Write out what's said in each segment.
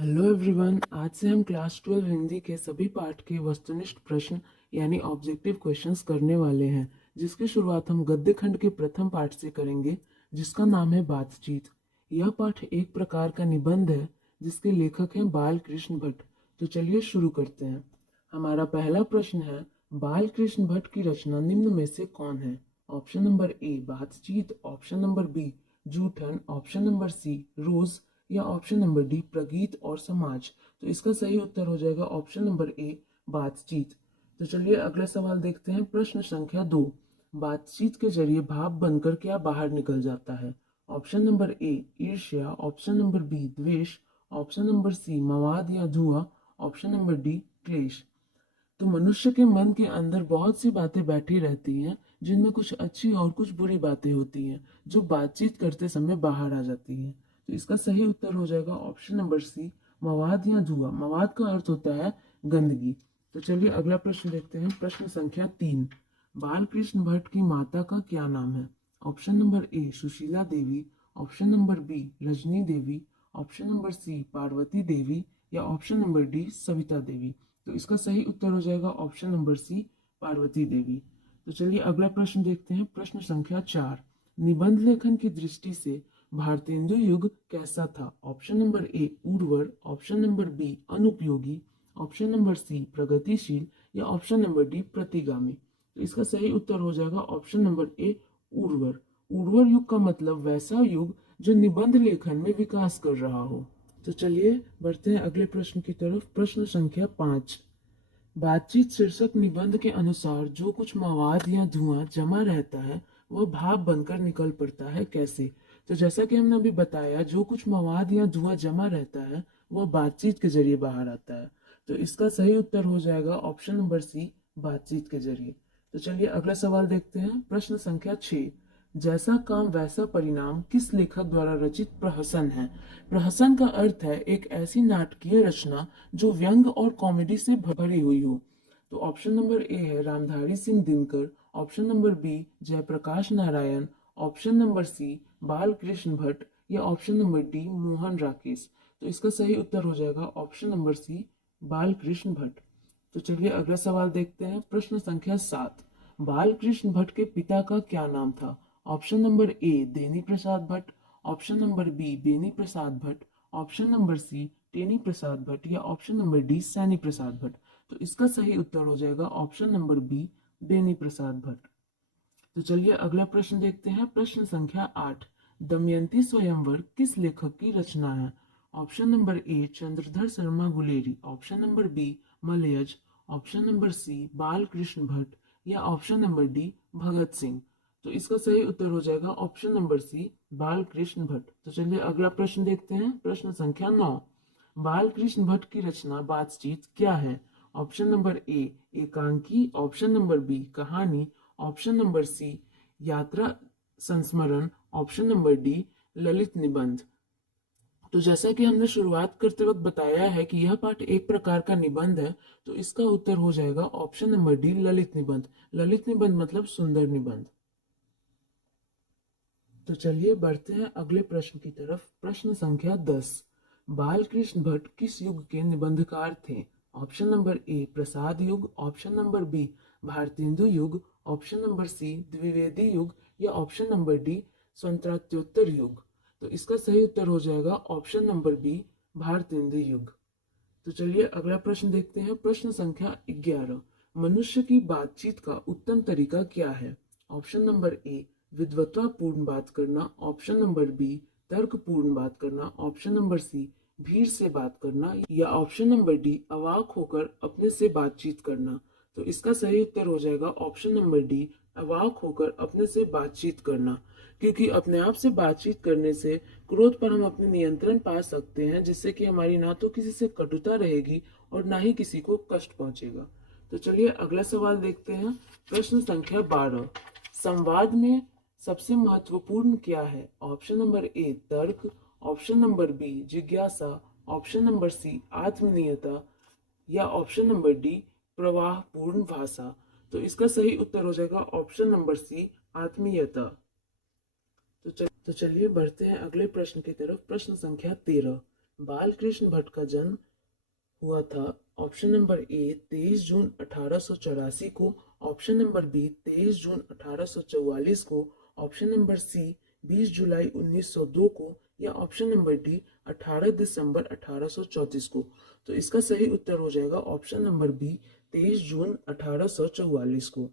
Hello everyone, आज से हम क्लास 12 हिंदी के सभी पाठ के वस्तुनिष्ठ प्रश्न यानी ऑब्जेक्टिव क्वेश्चंस करने वाले हैं, जिसकी शुरुआत हम गद्य खंड के प्रथम पाठ से करेंगे, जिसका नाम है बातचीत। यह पाठ एक प्रकार का निबंध है जिसके लेखक हैं बाल कृष्ण भट्ट। तो चलिए शुरू करते हैं। हमारा पहला प्रश्न है, बाल कृष्ण भट्ट की रचना निम्न में से कौन है? ऑप्शन नंबर ए बातचीत, ऑप्शन नंबर बी जूठन, ऑप्शन नंबर सी रोज या ऑप्शन नंबर डी प्रगीत और समाज। तो इसका सही उत्तर हो जाएगा ऑप्शन नंबर ए बातचीत। तो चलिए अगला सवाल देखते हैं। प्रश्न संख्या 2, बातचीत के जरिए भाव बनकर क्या बाहर निकल जाता है? ऑप्शन नंबर ए ईर्ष्या, ऑप्शन नंबर बी द्वेष, ऑप्शन नंबर सी मवाद या धुआं, ऑप्शन नंबर डी क्लेश। तो मनुष्य के मन के अंदर बहुत सी बातें बैठी रहती हैं, जिनमें कुछ अच्छी और कुछ बुरी बातें होती हैं, जो बातचीत करते समय बाहर आ जाती हैं। तो इसका सही उत्तर हो जाएगा ऑप्शन नंबर सी मवाद या धुआं। मवाद का अर्थ होता है गंदगी। तो चलिए अगला प्रश्न देखते हैं। प्रश्न संख्या 3, बाल कृष्ण भट्ट की माता का क्या नाम है? Option number A Sushila Devi, option number B Rajni Devi, option number C Parvati Devi या option number D Savita Devi. तो इसका सही उत्तर हो जाएगा option number C Parvati Devi. तो चलिए अगला प्रश्न देखते हैं। प्रश्न संख्या 4, निबंध लेखन की दृष्टि से भारतेंदु युग कैसा था? ऑप्शन नंबर ए उर्वर, ऑप्शन नंबर बी अनुपयोगी, ऑप्शन नंबर सी प्रगतिशील या ऑप्शन नंबर डी प्रतिगामी। तो इसका सही उत्तर हो जाएगा ऑप्शन नंबर ए उर्वर। उर्वर युग का मतलब वैसा युग जो निबंध लेखन में विकास कर रहा हो। तो चलिए बढ़ते हैं अगले प्रश्न की तरफ। प्रश्न संख्या 5, बातचीत शीर्षक निबंध के अनुसार जो कुछ मवाद या धुआं जमा रहता है वह भाप बनकर निकल पड़ता है, कैसे? तो जैसा कि हमने अभी बताया, जो कुछ मवाद या धुआं जमा रहता है वह बातचीत के जरिए बाहर आता है। तो इसका सही उत्तर हो जाएगा ऑप्शन नंबर सी बातचीत के जरिए। तो चलिए अगला सवाल देखते हैं। प्रश्न संख्या 6, जैसा काम वैसा परिणाम किस लेखक द्वारा रचित प्रहसन है? प्रहसन का अर्थ है एक ऐसी नाटकीय रचना जो व्यंग और कॉमेडी से भरी हुई हो। तो ऑप्शन नंबर ए है Ramdhari Singh Dinkar, option number B Jayaprakash Narayan, option number C Bal Krishna Bhatt या option number D Mohan Rakesh. तो इसका सही उत्तर हो जाएगा option number C Bal Krishna Bhatt. तो चलिए अगला सवाल देखते हैं। प्रश्न संख्या 7, बाल कृष्ण भट्ट के पिता का क्या नाम था? Option number A Deni Prasad Bhatt, option number B Beni Prasad Bhatt, option number C Teni Prasad Bhatt या option number D Saini Prasad Bhatt. तो इसका सही उत्तर हो जाएगा option number B Beni Prasad Bhatt. तो चलिए अगला प्रश्न देखते हैं। प्रश्न संख्या 8, दमयंती स्वयंवर किस लेखक की रचना है? Option number A Chandradhar Sharma Guleri, option number B Malayaj, option number C Bal Krishna Bhatt या option number D Bhagat Singh. तो इसका सही उत्तर हो जाएगा option number C Bal Krishna Bhatt. तो चलिए अगला प्रश्न देखते हैं। प्रश्न संख्या 9, बाल कृष्ण भट्ट की रचना बातचीत क्या है? ऑप्शन नंबर ए एकांकी, ऑप्शन नंबर बी कहानी, ऑप्शन नंबर सी यात्रा संस्मरण, ऑप्शन नंबर डी ललित निबंध। तो जैसा कि हमने शुरुआत करते वक्त बताया है कि यह पाठ एक प्रकार का निबंध है, तो इसका उत्तर हो जाएगा ऑप्शन नंबर डी ललित निबंध। ललित निबंध मतलब सुंदर निबंध। तो चलिए बढ़ते हैं अगले प्रश्न की तरफ। प्रश्न संख्या 10, बाल कृष्ण भट्ट किस युग के निबंधकार थे? ऑप्शन नंबर ए प्रसाद युग, ऑप्शन नंबर बी भारतेंदु युग, ऑप्शन नंबर सी द्विवेदी युग या ऑप्शन नंबर डी स्वतंत्रोत्तर युग। तो इसका सही उत्तर हो जाएगा ऑप्शन नंबर बी भारतेंदु युग। तो चलिए अगला प्रश्न देखते हैं। प्रश्न संख्या 11, मनुष्य की बातचीत का उत्तम तरीका क्या है? ऑप्शन नंबर ए विद्वत्तापूर्ण बात करना, ऑप्शन नंबर बी तर्कपूर्ण बात करना, ऑप्शन नंबर सी भीड़ से बात करना या ऑप्शन नंबर डी अवाक होकर अपने से बातचीत करना। तो इसका सही उत्तर हो जाएगा ऑप्शन नंबर डी अवाक होकर अपने से बातचीत करना, क्योंकि अपने आप से बातचीत करने से क्रोध पर हम अपने नियंत्रण पा सकते हैं, जिससे कि हमारी ना तो किसी से कटुता रहेगी और ना ही किसी को कष्ट पहुंचेगा। तो चलिए अगला सवाल देखते हैं। प्रश्न संख्या 12, संवाद में सबसे महत्वपूर्ण क्या है? ऑप्शन नंबर ए तर्क, ऑप्शन नंबर बी जिज्ञासा, ऑप्शन नंबर सी आत्मीयता या ऑप्शन नंबर डी प्रवाहपूर्ण भाषा। तो इसका सही उत्तर हो जाएगा ऑप्शन नंबर सी आत्मीयता। तो चलिए बढ़ते हैं अगले प्रश्न की तरफ। प्रश्न संख्या 13, बालकृष्ण भट्ट का जन्म हुआ था ऑप्शन नंबर ए 23 जून 1884 को, ऑप्शन नंबर बी 23 जून 1844 को, ऑप्शन नंबर सी 20 जुलाई 1902 को, या ऑप्शन नंबर डी 18 दिसंबर 1834 को। तो इसका सही उत्तर हो जाएगा ऑप्शन नंबर बी 23 जून 1844 को।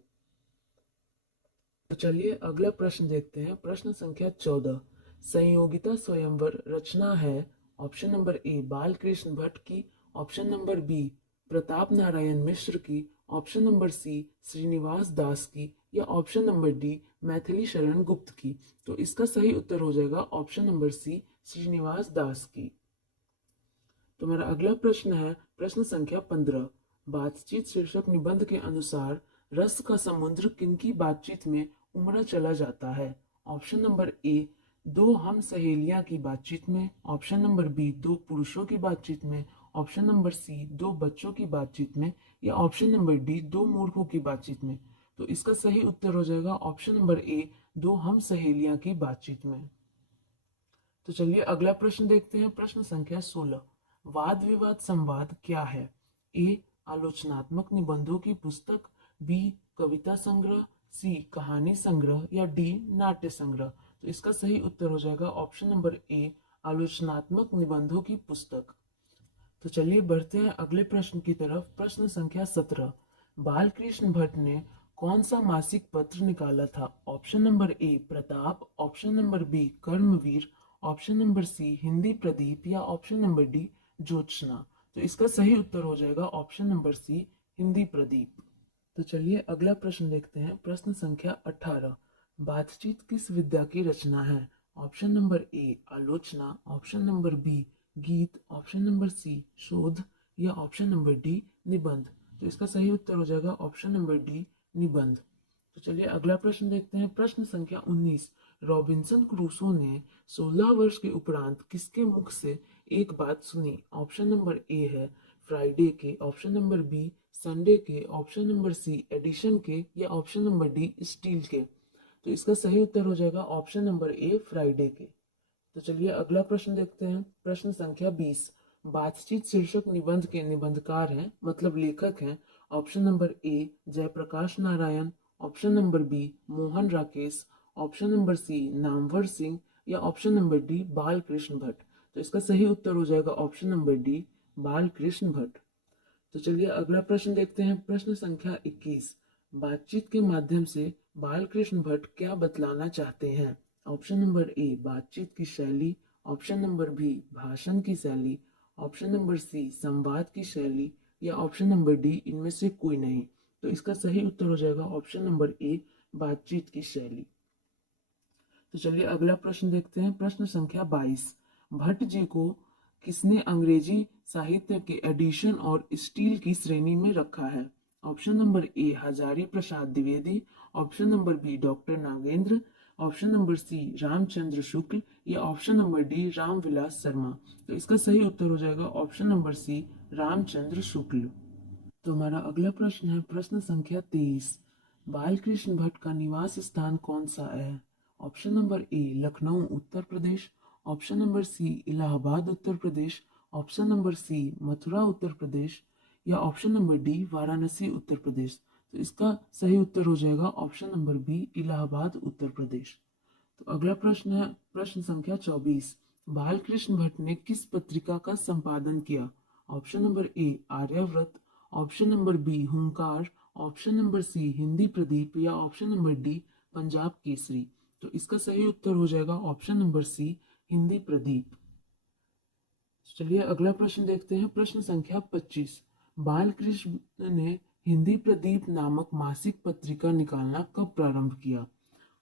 तो चलिए अगला प्रश्न देखते हैं। प्रश्न संख्या 14। संयोगिता स्वयंवर रचना है option number A Balkrishna Bhatt की, option number B Pratap Narayan Mishra की, option number C Shrinivas Das की, या option number D Maithili Sharan Gupt की। तो इसका सही उत्तर हो जाएगा option number C Shrinivas Das की। तो मेरा अगला प्रश्न है प्रश्न संख्या 15। बातचीत शीर्षक निबंध के अनुसार रस का समुद्र किनकी बातचीत में उमड़ा चला जाता है। ऑप्शन नंबर ए दो हम सहेलियां की बातचीत में, ऑप्शन नंबर बी दो पुरुषों की बातचीत में, ऑप्शन नंबर सी दो बच्चों की बातचीत में, या ऑप्शन नंबर डी दो मूर्खों की बातचीत में। तो इसका सही उत्तर हो जाएगा ऑप्शन नंबर ए दो हम सहेलियां की बातचीत में। तो चलिए अगला प्रश्न देखते हैं। प्रश्न संख्या 16। वाद विवाद संवाद क्या है। ए आलोचनात्मक निबंधों की पुस्तक, बी कविता संग्रह, सी कहानी संग्रह, या डी नाट्य संग्रह। तो इसका सही उत्तर हो जाएगा ऑप्शन नंबर ए आलोचनात्मक निबंधों की पुस्तक। तो चलिए बढ़ते हैं अगले प्रश्न की तरफ। प्रश्न संख्या 17। बालकृष्ण भट्ट ने कौन सा मासिक पत्र निकाला था। Option number A Pratap, option number B Karmveer, option number C Hindi Pradeep, या ऑप्शन नंबर डी ज्योत्सना। तो इसका सही उत्तर हो जाएगा option number C Hindi Pradeep. तो चलिए अगला प्रश्न देखते हैं। प्रश्न संख्या 18। बातचीत किस विद्या की रचना है। ऑप्शन नंबर ए आलोचना, ऑप्शन नंबर बी गीत, ऑप्शन नंबर सी शोध, या ऑप्शन नंबर डी निबंध। तो इसका सही उत्तर हो जाएगा ऑप्शन नंबर डी निबंध। तो चलिए अगला प्रश्न देखते हैं। प्रश्न संख्या 19। रॉबिन्सन क्रूसो ने 16 वर्ष के उपरांत किसके मुख से एक बात सुनी। ऑप्शन नंबर ए है फ्राइडे के, ऑप्शन नंबर बी संडे के, ऑप्शन नंबर सी एडिशन के, या ऑप्शन नंबर डी स्टील के। तो इसका सही उत्तर हो जाएगा ऑप्शन नंबर ए फ्राइडे के। तो चलिए अगला प्रश्न देखते हैं। प्रश्न संख्या 20। बातचीत शीर्षक निबंध के निबंधकार हैं मतलब लेखक हैं option number A Jayaprakash Narayan, option number B Mohan Rakesh, option number C Namvar Singh, या option number D Balkrishna Bhatt. तो इसका सही उत्तर हो जाएगा option number D Balkrishna Bhatt. तो चलिए अगला प्रश्न देखते हैं। प्रश्न संख्या 21। बातचीत के माध्यम से बालकृष्ण भट्ट क्या बतलाना चाहते हैं। ऑप्शन नंबर ए बातचीत की शैली, ऑप्शन नंबर बी भाषण की शैली, ऑप्शन नंबर सी संवाद की शैली, या ऑप्शन नंबर डी इनमें से कोई नहीं। तो इसका सही उत्तर हो जाएगा ऑप्शन नंबर ए बातचीत की शैली। तो चलिए अगला प्रश्न देखते हैं। प्रश्न संख्या 22। भट्ट जी को किसने अंग्रेजी साहित्य के एडिशन और स्टील की श्रेणी में रखा है। Option number A Hazari Prasad Dwivedi, option number B doctor Nagendra, option number C Ramchandra Shukla, या option number D Ramvilas Sharma. तो इसका सही उत्तर हो जाएगा option number C Ramchandra Shukla. तो हमारा अगला प्रश्न है प्रश्न संख्या 23। बालकृष्ण भट्ट का निवास स्थान कौन सा है। Option number A Lucknow Uttar Pradesh, option number C Allahabad Uttar Pradesh, option number C Mathura Uttar Pradesh, या option number D Varanasi Uttar Pradesh. तो इसका सही उत्तर हो जाएगा option number B Allahabad Uttar Pradesh. तो अगला प्रश्न है प्रश्न संख्या 24। बालकृष्ण भट्ट ने किस पत्रिका का संपादन किया। Option number A Aryavart, option number B Hunkar, option number C Hindi Pradeep, या option number D Punjab Kesari. तो इसका सही उत्तर हो जाएगा option number C Hindi Pradeep. चलिए अगला प्रश्न देखते हैं। प्रश्न संख्या 25। बालकृष्ण ने हिंदी प्रदीप नामक मासिक पत्रिका निकालना कब प्रारंभ किया।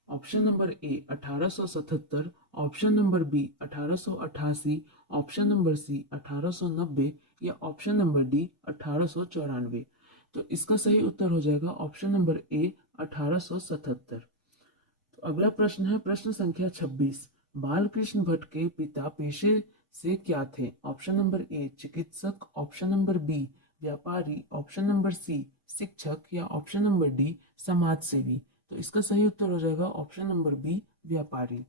Option number A 1877, option number B 1888, option number C 1890, या ऑप्शन नंबर डी 1894। तो इसका सही उत्तर हो जाएगा ऑप्शन नंबर ए 1877। तो अगला प्रश्न है प्रश्न संख्या 26। बालकृष्ण भट्ट के पिता पेशे से क्या थे। ऑप्शन नंबर ए चिकित्सक, ऑप्शन नंबर बी व्यापारी, ऑप्शन नंबर सी शिक्षक, या ऑप्शन नंबर डी समाज सेवी। तो इसका सही उत्तर हो जाएगा ऑप्शन नंबर बी व्यापारी।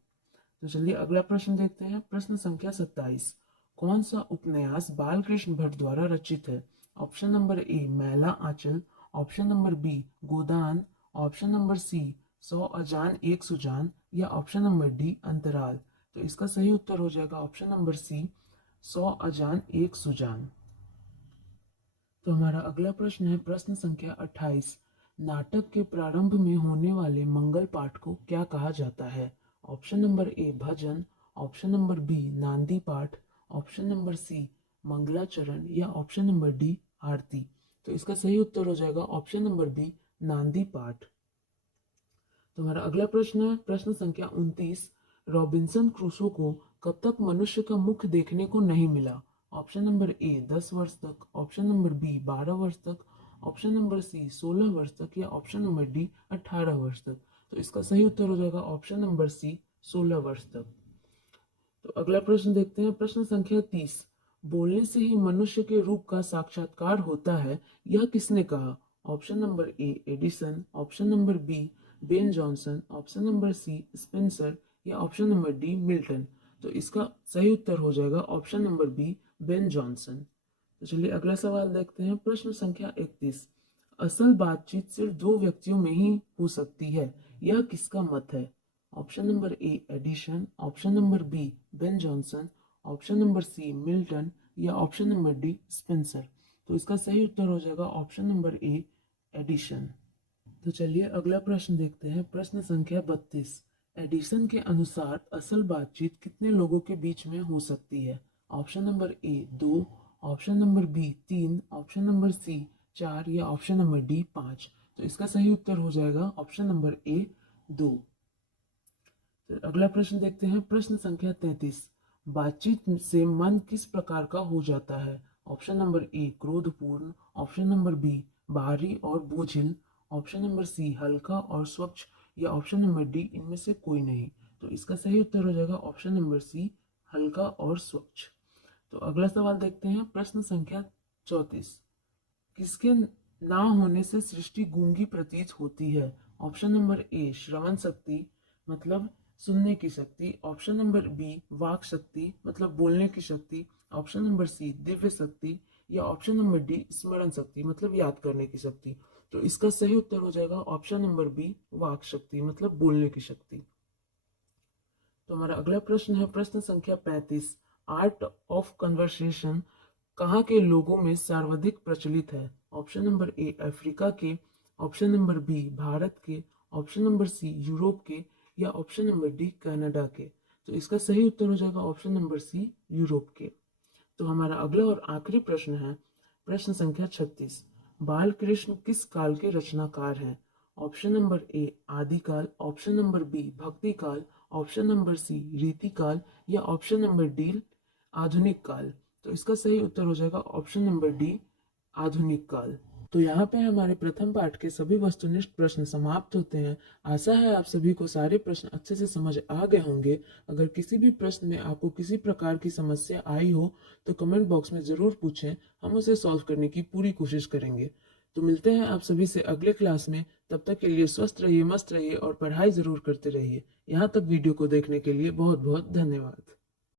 तो चलिए अगला प्रश्न देखते हैं प्रश्न संख्या 27। कौन सा उपन्यास बालकृष्ण भट्ट द्वारा रचित है? ऑप्शन नंबर ए मैला आंचल, ऑप्शन नंबर बी गोदान, ऑप्शन नंबर सी 100 अजान एक सुजान, या ऑप्शन नंबर डी अंतराल। तो इसका सही उत्तर हो जाएगा ऑप्शन नंबर सी 100 अजान एक सुजान। तो हमारा अगला प्रश्न है प्रश्न संख्या 28। नाटक के प्रारंभ में होने वाले मंगल पाठ को क्या कहा जाता है? ऑप्शन नंबर ए भजन, ऑप्शन नंबर बी नांदी पाठ, ऑप्शन नंबर सी मंगलाचरण, या ऑप्शन नंबर डी आरती। तो इसका सही उत्तर हो जाएगा ऑप्शन नंबर बी नांदी पाठ। तो हमारा अगला प्रश्न है प्रश्न संख्या 29। रॉबिन्सन क्रूसो को कब तक मनुष्य का मुख देखने को नहीं मिला? ऑप्शन नंबर ए 10 वर्ष तक, ऑप्शन नंबर बी 12 वर्ष तक, ऑप्शन नंबर सी 16 वर्ष तक, या ऑप्शन नंबर डी 18 वर्ष तक। तो इसका सही उत्तर हो जाएगा ऑप्शन नंबर सी 16 वर्ष तक। तो अगला प्रश्न देखते हैं प्रश्न संख्या 30। बोलने से ही मनुष्य के रूप का साक्षात्कार होता है, यह किसने कहा? Option number A Addison, option number B Ben Jonson, option number C Spencer, या ऑप्शन नंबर डी मिल्टन। तो इसका सही उत्तर हो जाएगा option number B Ben Jonson. तो चलिए अगला सवाल देखते हैं प्रश्न संख्या 31। असल बातचीत सिर्फ दो व्यक्तियों में ही हो सकती है, यह किसका मत है? Option number A Addison, option number B Ben Jonson, option number C Milton, या ऑप्शन नंबर डी स्पेंसर। तो इसका सही उत्तर हो जाएगा ऑप्शन नंबर ए एडिशन। तो चलिए अगला प्रश्न देखते हैं प्रश्न संख्या 32। एडिशन के अनुसार असल बातचीत कितने लोगों के बीच में हो सकती है? Option number A 2, option number B 3, option number C 4, या ऑप्शन नंबर डी 5। तो इसका सही उत्तर हो जाएगा ऑप्शन नंबर ए 2। तो अगला प्रश्न देखते हैं प्रश्न संख्या 33। बातचीत से मन किस प्रकार का हो जाता है? ऑप्शन नंबर ए क्रोधपूर्ण, ऑप्शन नंबर बी भारी और बोझिल, ऑप्शन नंबर सी हल्का और स्वच्छ, या ऑप्शन नंबर डी इनमें से कोई नहीं। तो इसका सही उत्तर हो जाएगा ऑप्शन नंबर सी हल्का और स्वच्छ। तो अगला सवाल देखते हैं प्रश्न संख्या 34। किसके ना होने से सृष्टि गूंगी प्रतीत होती है? ऑप्शन नंबर ए श्रवण शक्ति मतलब सुनने की शक्ति, ऑप्शन नंबर बी वाक शक्ति मतलब बोलने की शक्ति, ऑप्शन नंबर सी दिव्य शक्ति, या ऑप्शन नंबर डी स्मरण शक्ति मतलब याद करने की शक्ति। तो इसका सही उत्तर हो जाएगा ऑप्शन नंबर बी वाक शक्ति मतलब बोलने की शक्ति। तो हमारा अगला प्रश्न है प्रश्न संख्या 35। आर्ट ऑफ कन्वर्सेशन कहाँ के लोगों में सर्वाधिक प्रचलित है? ऑप्शन नंबर ए अफ्रीका के, ऑप्शन नंबर बी भारत के, ऑप्शन नंबर सी यूरोप के, या ऑप्शन नंबर डी कनाडा के। तो इसका सही उत्तर हो जाएगा ऑप्शन नंबर सी यूरोप के। तो हमारा अगला और आखिरी प्रश्न है प्रश्न संख्या 36। बालकृष्ण किस काल के रचनाकार हैं? ऑप्शन नंबर ए आदिकाल, ऑप्शन नंबर बी भक्ति काल, ऑप्शन नंबर सी रीतिकाल, या ऑप्शन नंबर डी आधुनिक काल। तो इसका सही उत्तर हो जाएगा ऑप्शन नंबर डी आधुनिक काल। तो यहाँ पे हमारे प्रथम पाठ के सभी वस्तुनिष्ठ प्रश्न समाप्त होते हैं। आशा है आप सभी को सारे प्रश्न अच्छे से समझ आ गए होंगे। अगर किसी भी प्रश्न में आपको किसी प्रकार की समस्या आई हो तो कमेंट बॉक्स में जरूर पूछें, हम उसे सॉल्व करने की पूरी कोशिश करेंगे। तो मिलते हैं आप सभी से अगले क्लास में। तब तक के लिए स्वस्थ रहिए, मस्त रहिए और पढ़ाई जरूर करते रहिए। यहाँ तक वीडियो को देखने के लिए बहुत बहुत धन्यवाद।